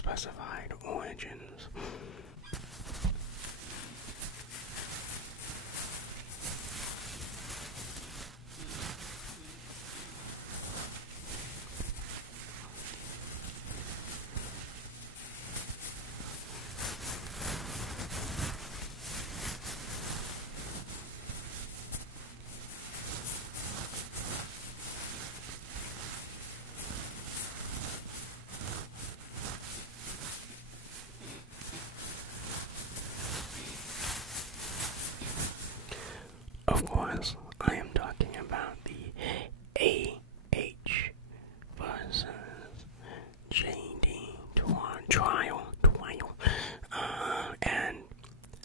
unspecified origins. Of course, I am talking about the AH versus JD trial. And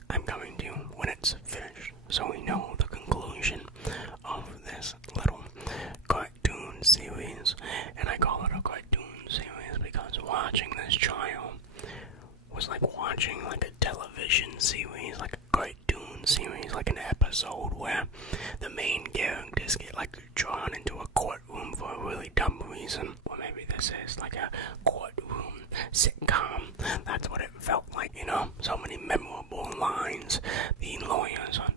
I'm coming to you when it's finished, so we know the conclusion of this little cartoon series. And I call it a cartoon series because watching this trial was like watching like a television series, like a cartoon series, like an episode where the main characters get like drawn into a courtroom for a really dumb reason. Or maybe this is like a courtroom sitcom. That's what it felt like, you know? So many memorable lines. The lawyers on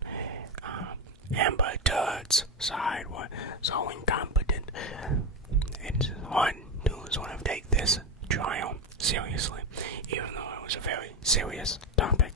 Amber Heard's side were so incompetent. It's hard to sort of take this trial seriously, even though it was a very serious topic.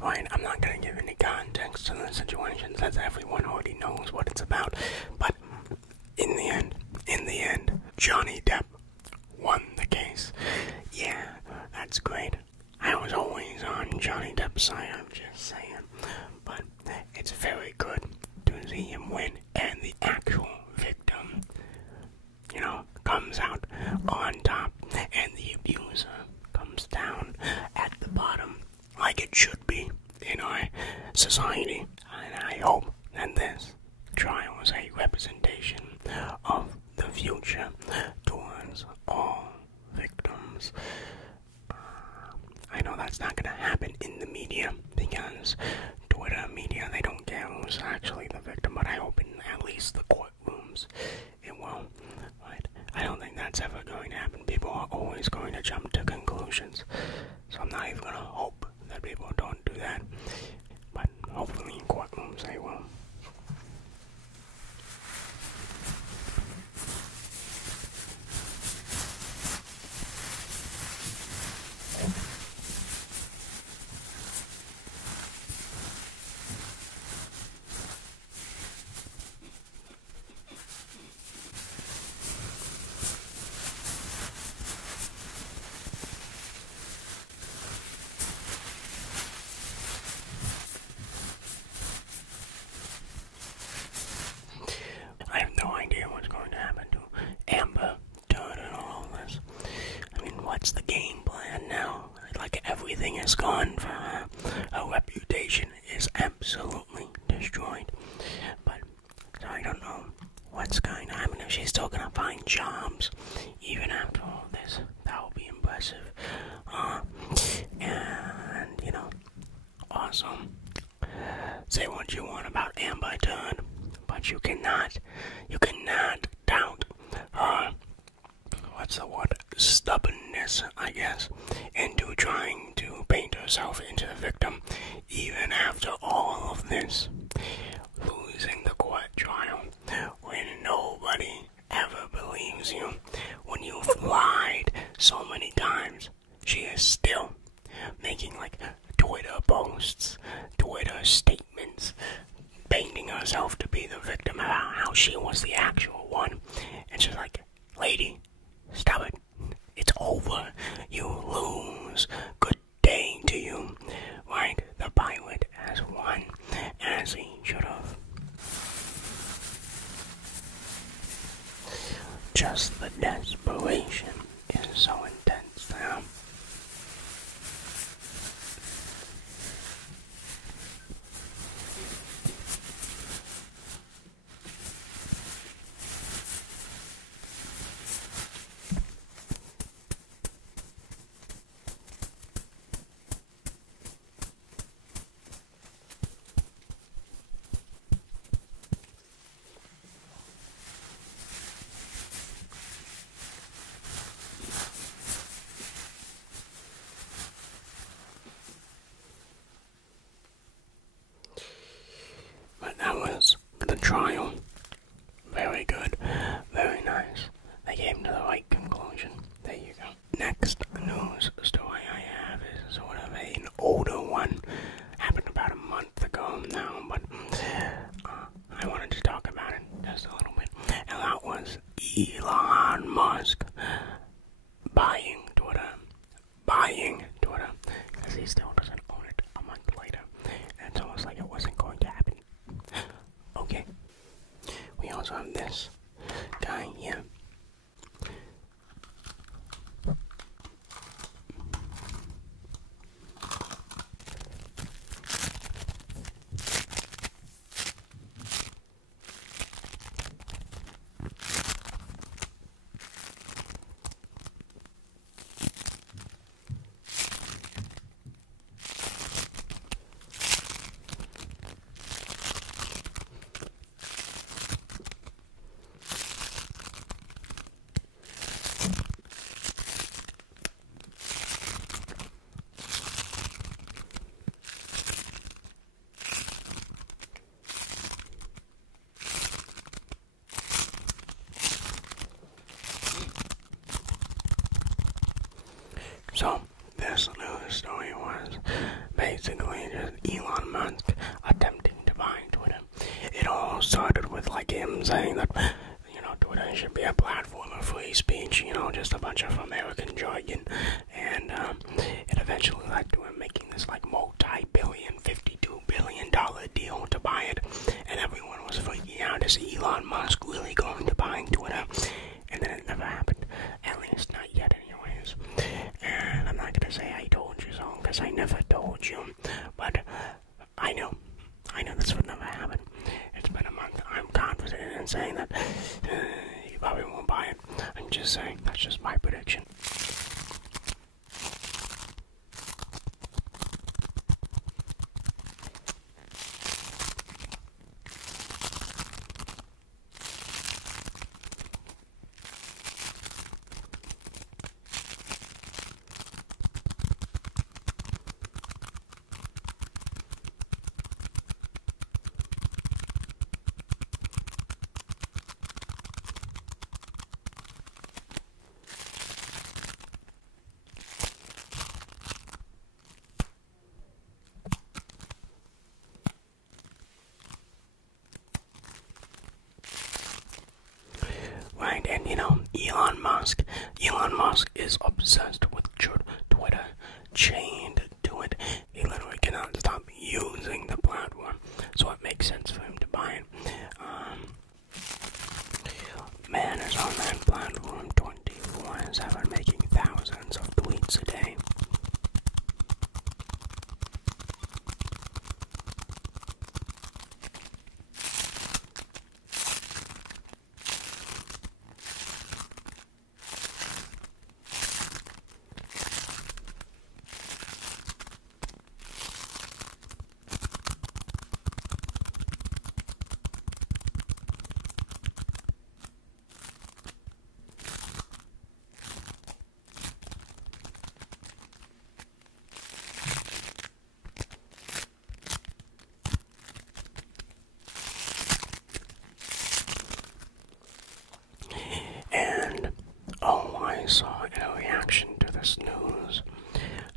Right, I'm not going to give any context to the situation since everyone already knows what it's about, but in the end, Johnny Depp won the case. Yeah, that's great. I was always on Johnny Depp's side, I'm just saying, but it's very good to see him win, and the actual victim, you know, comes out on top, and the abuser comes down at the bottom, like it should be in our society. And I hope that this trial is a representation of the future towards all victims. I know that's not going to happen in the media because Twitter media, they don't care who's actually the victim, but I hope in at least the courtrooms it will. Right? I don't think that's ever going to happen. People are always going to jump to conclusions. So I'm not even going to hope that people don't do that. But hopefully in courtrooms they will. I have no idea what's going to happen to Amber Heard and all this. I mean, what's the game plan now? Like, everything is gone for her. Her reputation is absolutely destroyed. But, so I don't know what's going to happen. If she's still going to find jobs, even after all this, that would be impressive. And, you know, awesome. Say what you want about Amber Heard, but you cannot doubt her, what's the word, stubbornness, I guess, into trying to paint herself into the victim, even after all of this. Losing the court trial when nobody ever believes you, when you've lied so many times. She is still making like Twitter posts, Twitter statements, painting herself to be the victim about how she was the actual one. And she's like, lady, stop it. It's just the desperation is so intense now. But that was the trial. Very good. Very nice. They came to the right conclusion. There you go. Next news story I have is sort of an older one. Happened about a month ago now, but I wanted to talk about it just a little bit. And that was Elon Musk buying Twitter. Because he still doesn't own it a month later. And it's almost like it wasn't going to happen. Okay. We also have this guy here. So, this news story was basically just Elon Musk attempting to buy Twitter. It all started with like him saying that, Twitter should be a platform of free speech, just a bunch of American jargon. And it eventually led to him making this like multi-billion, $52 billion deal to buy it. And everyone was freaking out, is Elon Musk really going to buy Twitter? And then it never happened, at least not yet anyways. And I'm not going to say I told you so, because I never told you, but I know this would never happen. It's been a month. I'm confident in saying that you probably won't buy it. I'm just saying, that's just my prediction. Right, and Elon Musk is obsessed with Twitter, chained to it. He literally cannot stop using the platform, so it makes sense for him to buy it. Man is on that platform 24/7, making thousands of tweets a day. I saw a reaction to this news,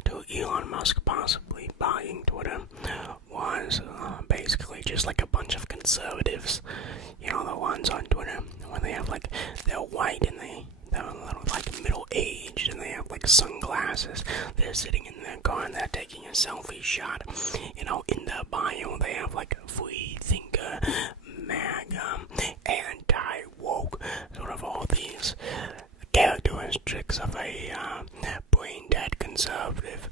to Elon Musk possibly buying Twitter, was basically just like a bunch of conservatives, the ones on Twitter, when they have like, they're white and they're a little like middle-aged and they have like sunglasses, they're sitting in their car and they're taking a selfie shot, in their bio they have like free thinker, MAGA, anti-woke, sort of all these theatrics of a brain-dead conservative,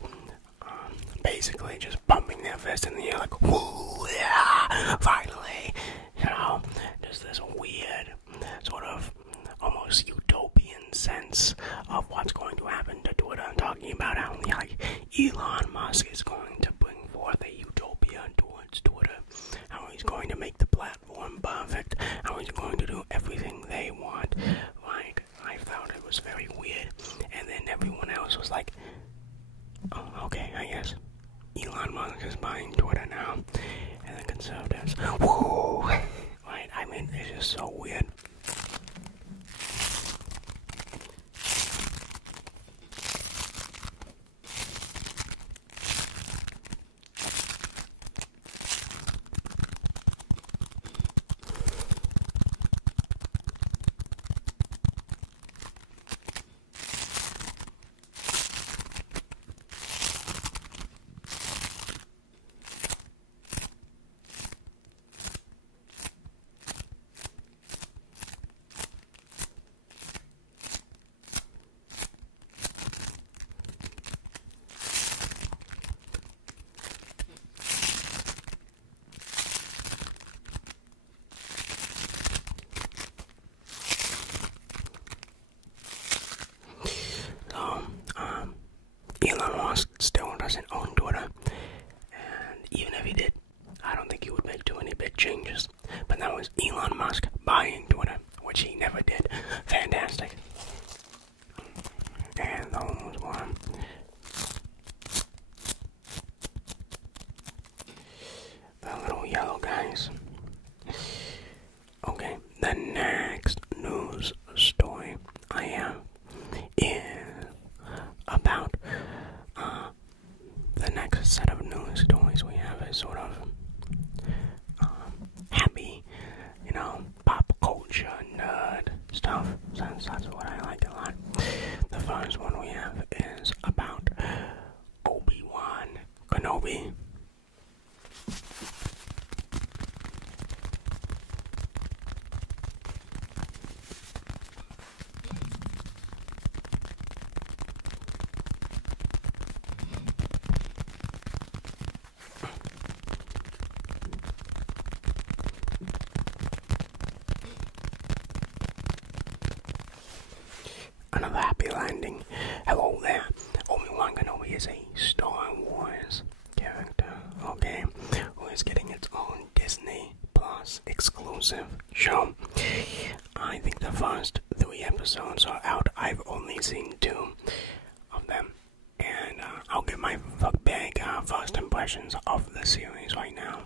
basically just pumping their fist in the air like, woo, yeah, finally, you know, just this weird sort of almost utopian sense of what's going to happen to Twitter, and talking about how like Elon Musk is going to bring forth a utopia towards Twitter, how he's going to make the platform perfect, how he's going to do everything they want. Like, I found it was very weird, and then everyone else was like, oh, okay, I guess Elon Musk is buying Twitter now, and the conservatives, whoa, right? I mean, it's just so weird. Elon Musk still doesn't own Twitter, and even if he did, I don't think he would make too many big changes. But that was Elon Musk buying Twitter, which he never did. Fantastic. And those were the little yellow guys. Okay, the next news story I have is about the next set of news stories we have is sort of happy, you know, pop culture nerd stuff. Since that's what I like a lot. The first one we have is about Obi-Wan Kenobi. Another happy landing. Hello there. Obi-Wan Kenobi is a Star Wars character, okay, who is getting its own Disney Plus exclusive show. I think the first 3 episodes are out. I've only seen 2 of them, and I'll give my big first impressions of the series right now.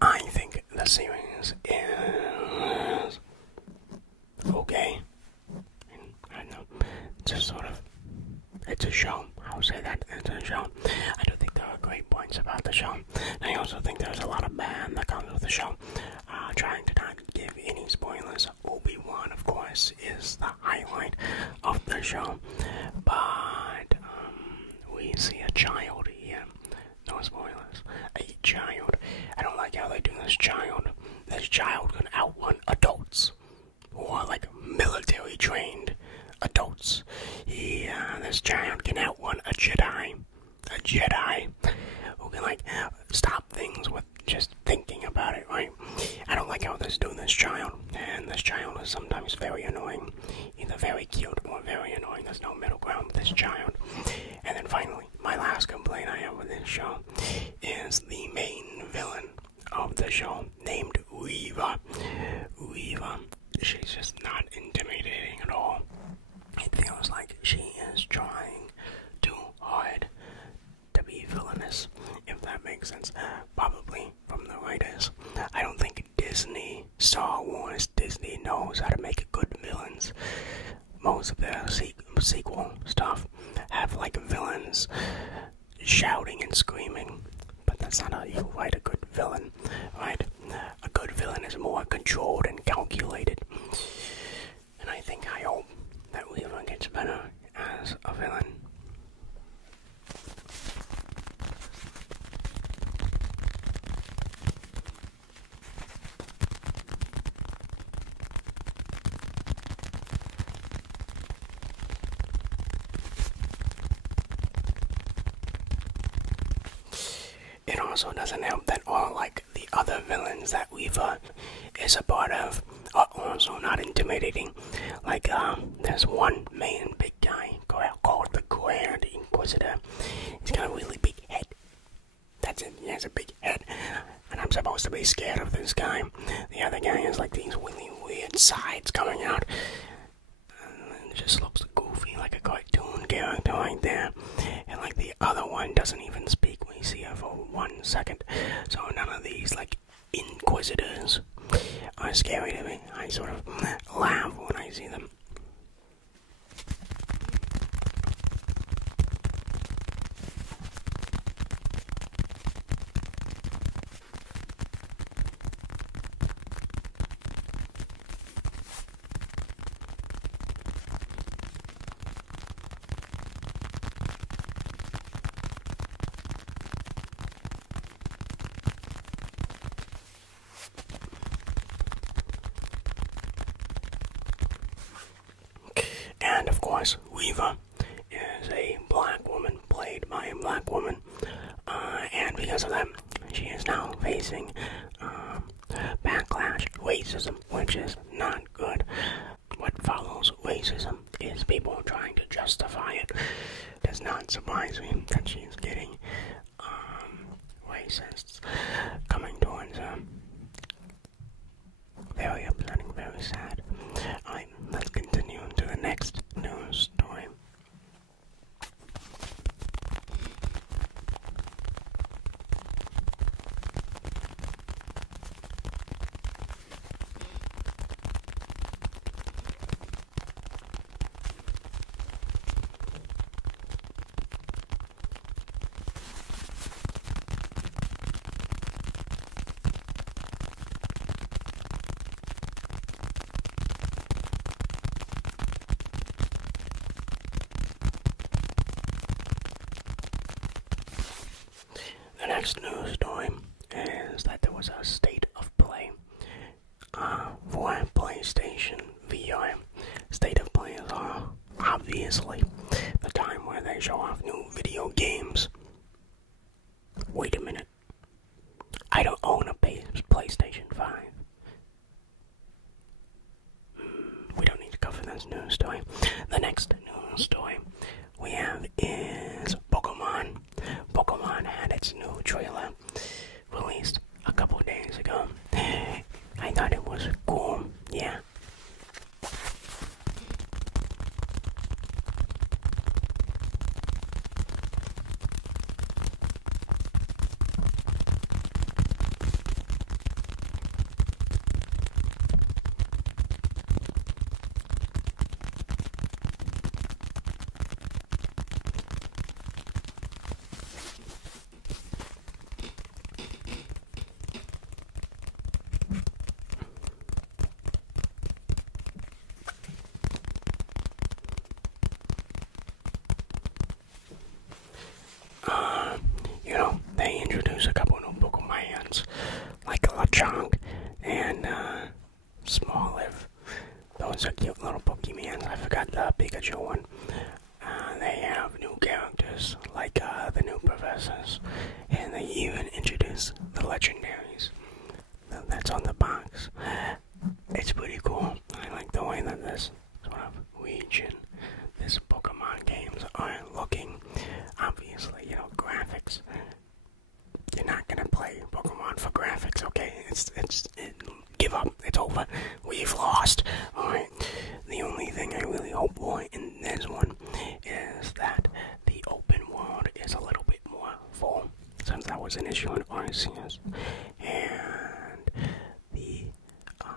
I think the series is okay. I don't know. It's just sort of, it's a show. I'll say that it's a show. I do think there are great points about the show. And I also think there's a lot of bad that comes with the show. Trying to not give any spoilers. Obi-Wan, of course, is the highlight of the show. But we see a child here. No spoilers. A child. I don't like how they do this child. This child can outrun adults. Or like military trained adults. This child can outrun a Jedi. A Jedi who can like stop things with just thinking about it, right? I don't like how they do this child. And this child is sometimes very annoying. Either very cute or very annoying. There's no middle ground with this child. And then finally, my last complaint I have with this show is the main villain of the show, named Reva. Reva, she's just not intimidating at all. It feels like she is trying too hard to be villainous, if that makes sense. Probably from the writers. I don't think Disney Star Wars honest, Disney knows how to make good villains. Most of their sequel stuff have like villains shouting and screaming, but that's not how you write a good villain, right? A good villain is more controlled and calculated, and I hope that Weaver gets better as a villain. It also doesn't help that all like the other villains that Weaver is a part of are also not intimidating. Like there's one main big guy called the Grand Inquisitor. He's got a really big head. That's it. He has a big head, and I'm supposed to be scared of this guy. The other guy has like these really weird sides coming out. It just looks goofy, like a cartoon character right there. And like the other one doesn't even speak. We see her for 1 second. So none of these like inquisitors are scary to me. I sort of laugh when I see them. And of course, Weaver is a black woman, played by a black woman, and because of that, she is now facing backlash, racism, which is not good. What follows racism is people trying to justify it. It does not surprise me that she's getting racists coming towards her. Very upsetting, very sad. Alright, let's continue to the next news story. The next news story is that there was a state of play for PlayStation VR. State of plays are obviously the time where they show off new video games. Wait a minute. I don't own a PlayStation 5. We don't need to cover this news story. The next news story we have is Pokemon. Pokemon had its new trailer released a couple days ago. I thought it was cool, yeah. They introduced a couple new Pokemons, like Lechonk and Smoliv. Those are cute little Pokemons. I forgot the Pikachu one. They have new characters, like the new professors, and they even introduced the legendaries. That's on the box. It's pretty cool. I like the way that this sort of region, this Pokemon games are looking. Obviously, graphics. You're not gonna play Pokemon for graphics, okay? Give up. It's over. We've lost. Alright. The only thing I really hope for in this one is that the open world is a little bit more full, since that was an issue in Arceus. And the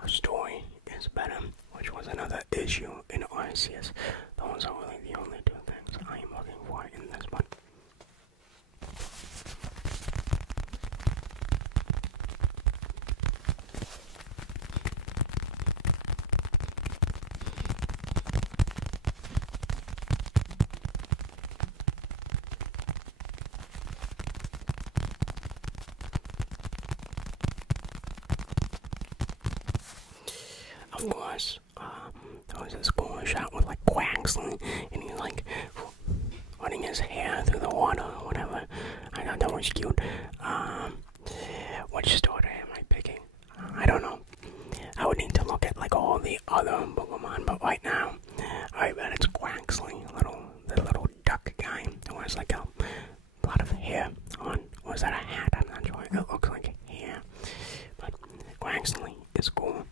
story is better, which was another issue in Arceus. Those are really the only two things I am looking for in this one. Of course, there was this cool shot with like Quaxley, and he's like running his hair through the water or whatever. I thought that was cute. Which starter am I picking? I don't know. I would need to look at like all the other Pokemon, but right now, I bet it's Quaxley, the little duck guy who has like a lot of hair on. Or is that a hat? I'm not sure. It looks like hair, but Quaxley is cool.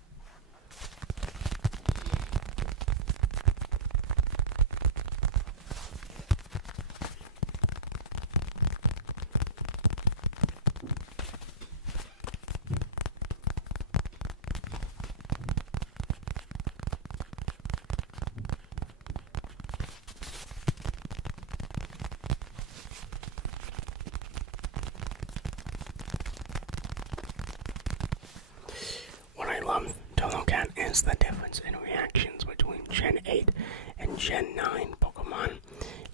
What I love to look at is the difference in reactions between Gen 8 and Gen 9 Pokemon.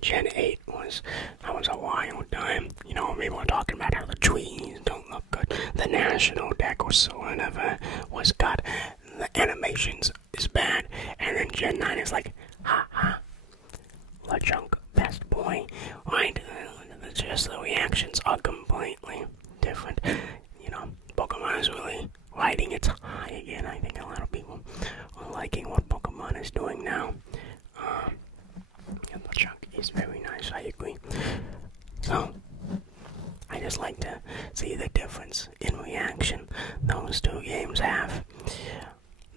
Gen 8 was a wild time. You know, people were talking about how the trees don't look good. The National Deck or so whatever was got. The animations is bad. And then Gen 9 is like, ha ha, LeChonk, best boy. Right? Just the reactions are completely different. You know, Pokemon is really riding its high again. I think a lot of people are liking what Pokemon is doing now. And LeChonk is very nice, I agree. So, I just like to see the difference in reaction those two games have.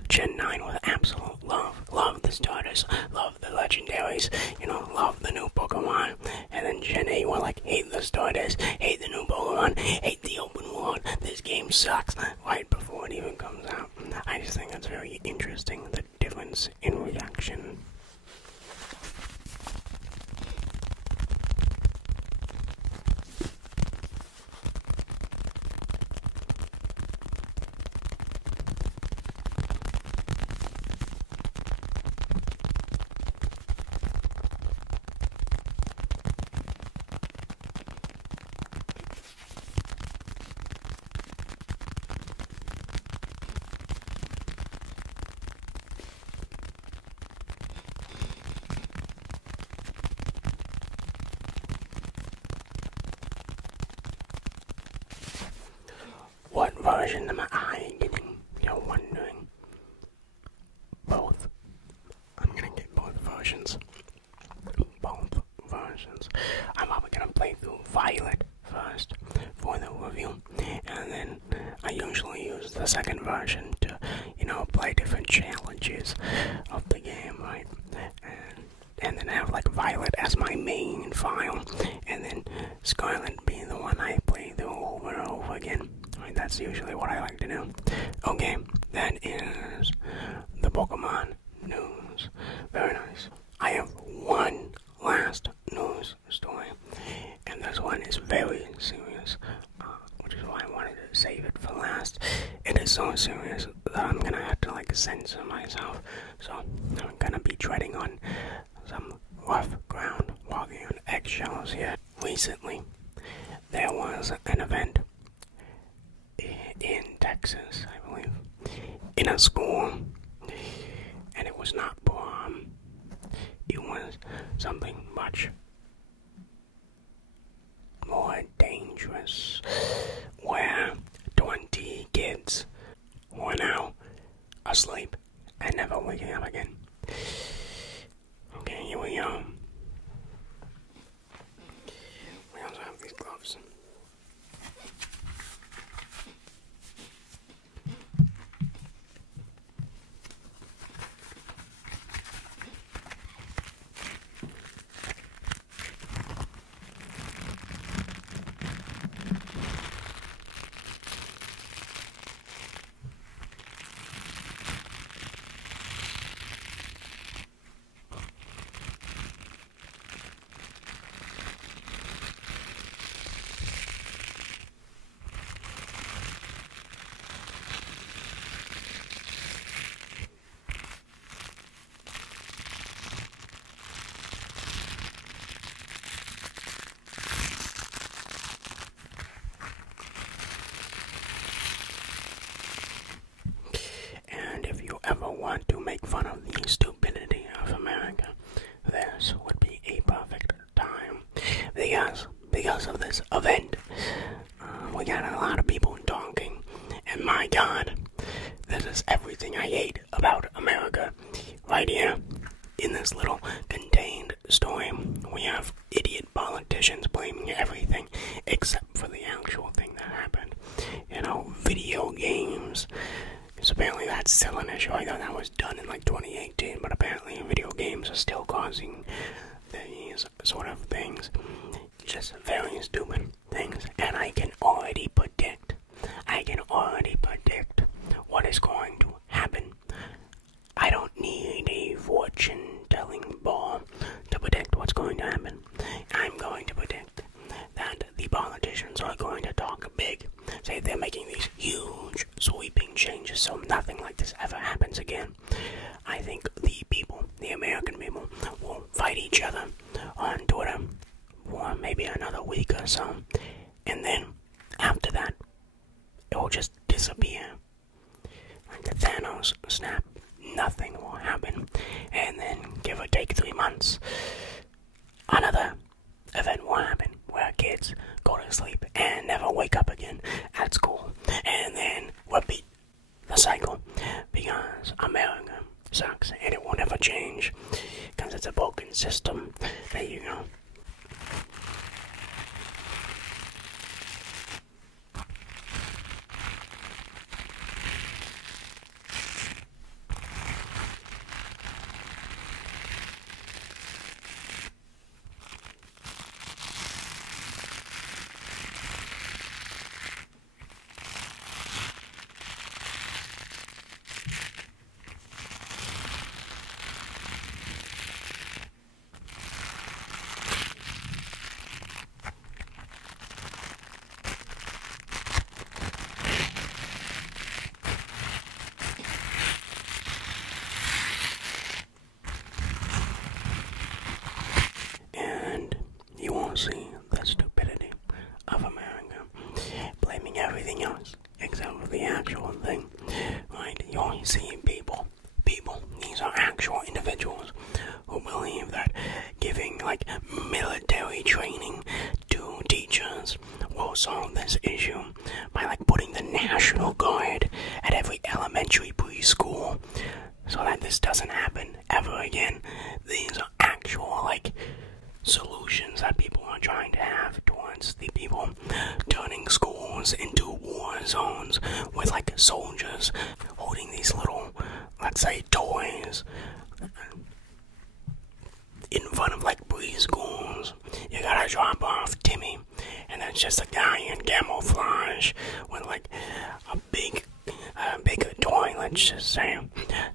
Gen 9 with absolute love. Love the starters, love the legendaries, you know, love the new Pokemon. And then Gen 8 were like, hate the starters, hate the new Pokemon, hate the open world, this game sucks, right before it even comes out. I just think that's very interesting, the difference in reaction. What version am I getting? You're wondering. Both. I'm gonna get both versions. Both versions. I'm probably gonna play through Violet first for the review, and then I usually use the second version to, you know, play different challenges of the game, right? And then have like Violet as my main file, and then Scarlet being the one I play through over and over again. Right, that's usually what I like to do. Okay, that is the Pokemon news. Very nice. I have one last news story, and this one is very serious, which is why I wanted to save it for last. It is so serious that I'm gonna have to like censor myself, so I'm gonna be treading on some rough ground, walking on eggshells here. Recently, there was an event in Texas, I believe, in a school, and it was not prom. It was something much more dangerous, where 20 kids were now asleep and never waking up again. Okay, here we go. We also have these gloves. is everything I hate about America right here. In this little contained story, we have idiot politicians blaming everything except for the actual thing that happened. You know, video games. Because apparently that's still an issue. I thought that was done in like 2018, but apparently video games are still causing these sort of things. Just very stupid things. And I can already predict what is going to happen. I don't need a fortune-telling ball to predict what's going to happen. I'm going to predict that the politicians are going to talk big, say they're making these huge, sweeping changes so nothing like this ever happens again. I think the people, the American people, will fight each other on Twitter for maybe another week or so, and then after that, it will just disappear. Like the Thanos snap. Nothing will happen, and then give or take 3 months, another event will happen where kids go to sleep and never wake up again at school, and then repeat the cycle, because America sucks and it will never change because it's a broken system. There you go. See the stupidity of America, blaming everything else except for the actual thing, right? You only see people, these are actual individuals who believe that giving like military training to teachers will solve this issue by like putting the National Guard at every elementary preschool so that this doesn't happen ever again. These are actual like solutions that people are trying to have towards the people turning schools into war zones with like soldiers holding these little, let's say, toys in front of like preschools. You gotta drop off Timmy, and there's just a guy in camouflage with like a big toy, let's just say,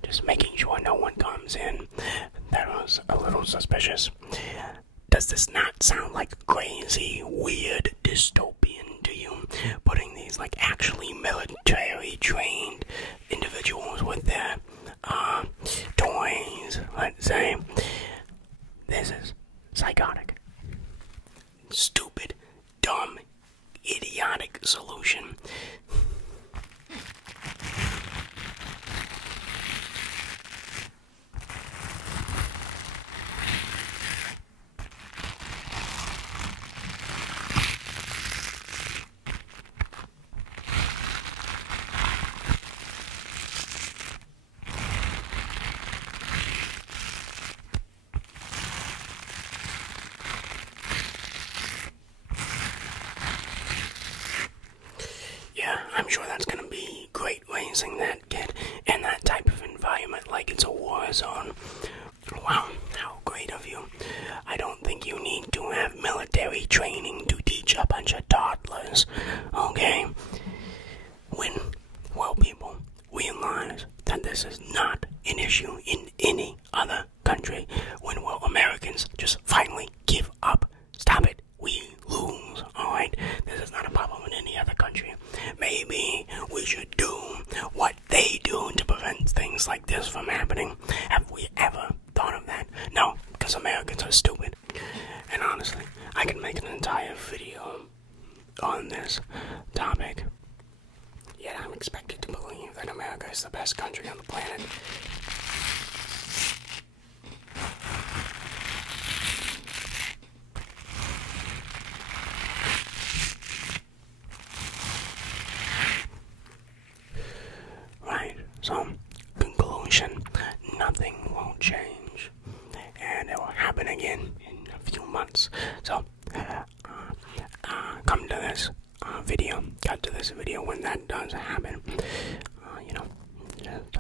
just making sure no one comes in. That was a little suspicious. Does this not sound like crazy, weird, dystopian to you? Putting these like actually military trained individuals with their toys, let's say. This is psychotic. Stupid, dumb, idiotic solution. I'm sure that's going to be great raising that kid in that type of environment like it's a war zone. Wow, how great of you. I don't think you need to have military training to teach a bunch of toddlers, okay? Well, people realize that this is not an issue in any other country, when will Americans just finally give up? Stop it. We lose, alright? This is not a problem in any other country. Maybe we should do what they do to prevent things like this from happening. Have we ever thought of that? No, because Americans are stupid. And honestly, I can make an entire video on this topic. Yet I'm expected to believe that America is the best country on the planet. Right, so months. So, come to this video, cut to this video when that does happen. You know, just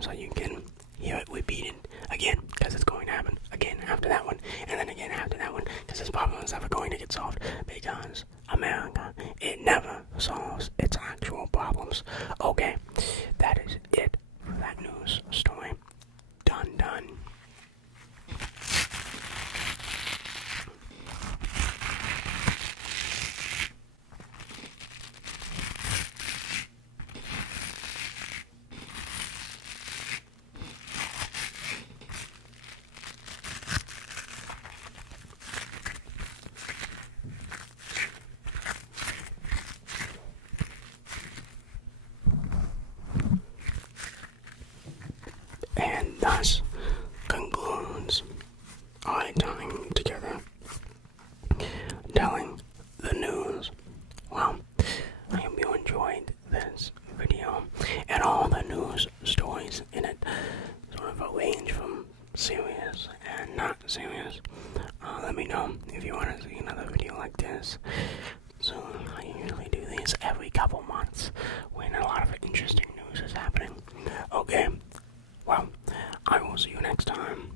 so you can hear it repeated again, because it's going to happen again after that one, and then again after that one, because this problem is never going to get solved, because America, it never solves its actual problems. Okay, that is it for that news story. Done. And thus concludes our time together telling the news. Well, I hope you enjoyed this video and all the news stories in it. Sort of a range from serious and not serious. Let me know if you want to see another video like this. So I usually do these every couple months when a lot of interesting news is happening. Okay. Well, I will see you next time.